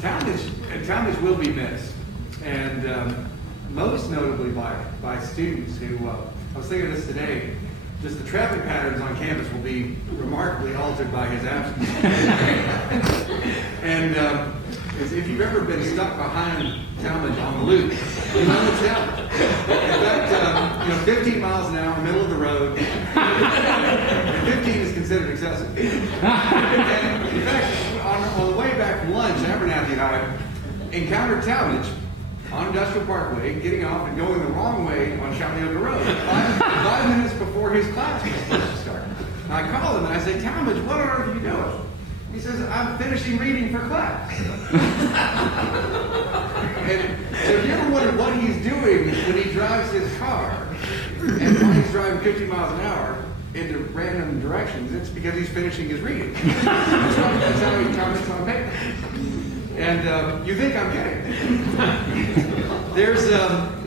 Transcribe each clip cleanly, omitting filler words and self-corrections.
Talmadge will be missed, and most notably by students who, I was thinking of this today, just the traffic patterns on campus will be remarkably altered by his absence. And if you've ever been stuck behind Talmadge on the loop, you know it's Talmadge. In fact, 15 miles an hour, middle of the road, and 15 is considered excessive. And in fact, on the way back from lunch, Abernathy and I encountered Talmadge on Industrial Parkway, getting off and going the wrong way on Shawnee Road, five minutes before his class was supposed to start. And I called him and I said, Talmadge, what on earth are you doing? He says, I'm finishing reading for class. And so if you ever wondered what he's doing when he drives his car, and when he's driving 50 miles an hour into random directions, it's because he's finishing his reading. That's how he comments on paper. And you think I'm kidding. There's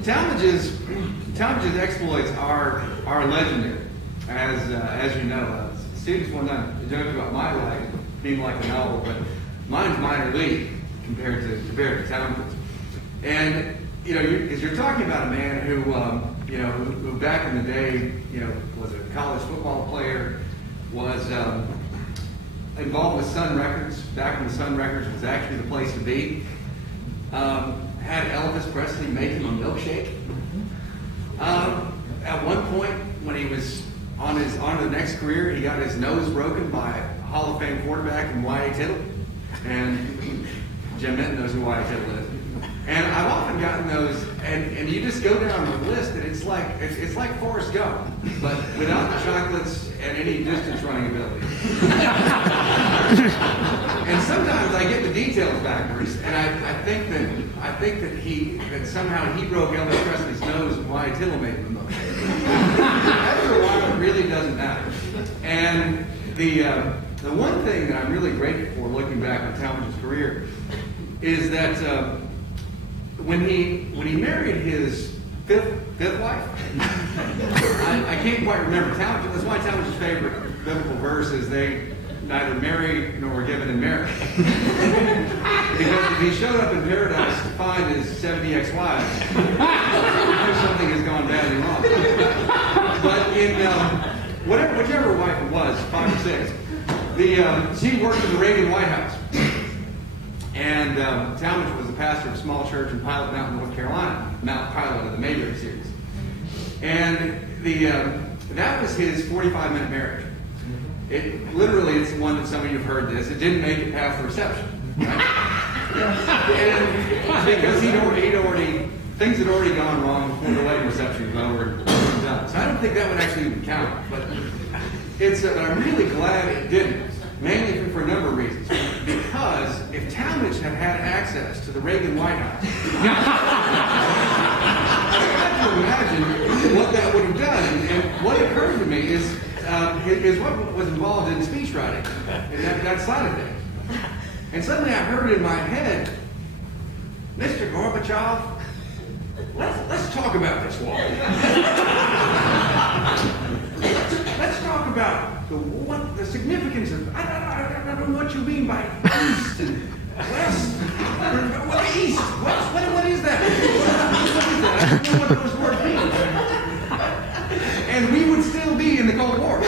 Talmadge's exploits are legendary, as you know. Students one time joked about my life being like a novel, but mine's minor league compared to Talmadge's. And because you're talking about a man who who back in the day was a college football player, was involved with Sun Records, back when the Sun Records was actually the place to be. Had Elvis Presley make him a milkshake. At one point, when he was on to the next career, he got his nose broken by a Hall of Fame quarterback in Y.A. Tittle. And Jim Minton knows who Y.A. Tittle is. And I've often gotten those, and you just go down the list, and it's like Forrest Gump, but without the chocolates and any distance running ability. And sometimes I get the details backwards, and I think that somehow he broke Elvis Presley's nose and Y.A. Tittle made him a milkshake. After a while, it really doesn't matter. And the one thing that I'm really grateful for looking back on Talmadge's career is that when he married his fifth wife, I can't quite remember Talmadge. That's why Talmadge's favorite biblical verse is they neither marry nor were given in marriage. Because if he showed up in paradise to find his 70 ex-wives, something has gone badly wrong. But in whichever wife it was, 5 or 6, she worked in the Reagan White House. And Talmadge was a pastor of a small church in Pilot Mountain, North Carolina, Mount Pilot of the Mayberry series. And that was his 45-minute marriage. It's the one that some of you have heard this. It didn't make it past the reception, right? And because things had already gone wrong before the wedding reception was over and done. So I don't think that would actually count. But I'm really glad it didn't. Mainly for a number of reasons. Because if Talmadge had had access to the Reagan White House, I can imagine what that would have done. And what occurred to me is what was involved in speech writing and that side of things. And suddenly I heard in my head, Mr. Gorbachev, let's talk about this wall. Let's talk about the significance of, I don't know what you mean by east and west. What east? What is that? I don't know what those words mean. And we would still be in the Cold War.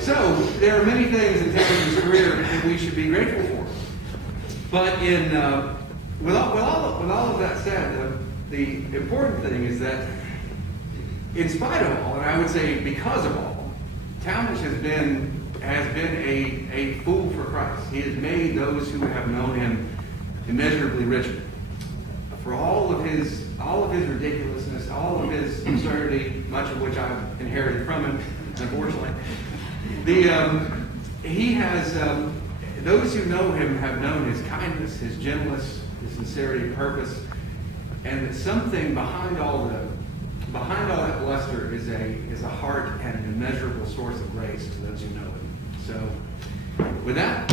So there are many things in Talmadge's career that we should be grateful for. But with all of that said, the important thing is that in spite of all, and I would say because of all, Talmadge has been a fool for Christ. He has made those who have known him immeasurably richer. For all of his ridiculousness, all of his absurdity, much of which I've inherited from him, unfortunately. He has those who know him have known his kindness, his gentleness, his sincerity of purpose, and that something behind all that bluster is a heart and an immeasurable source of grace to those who know him. So, with that,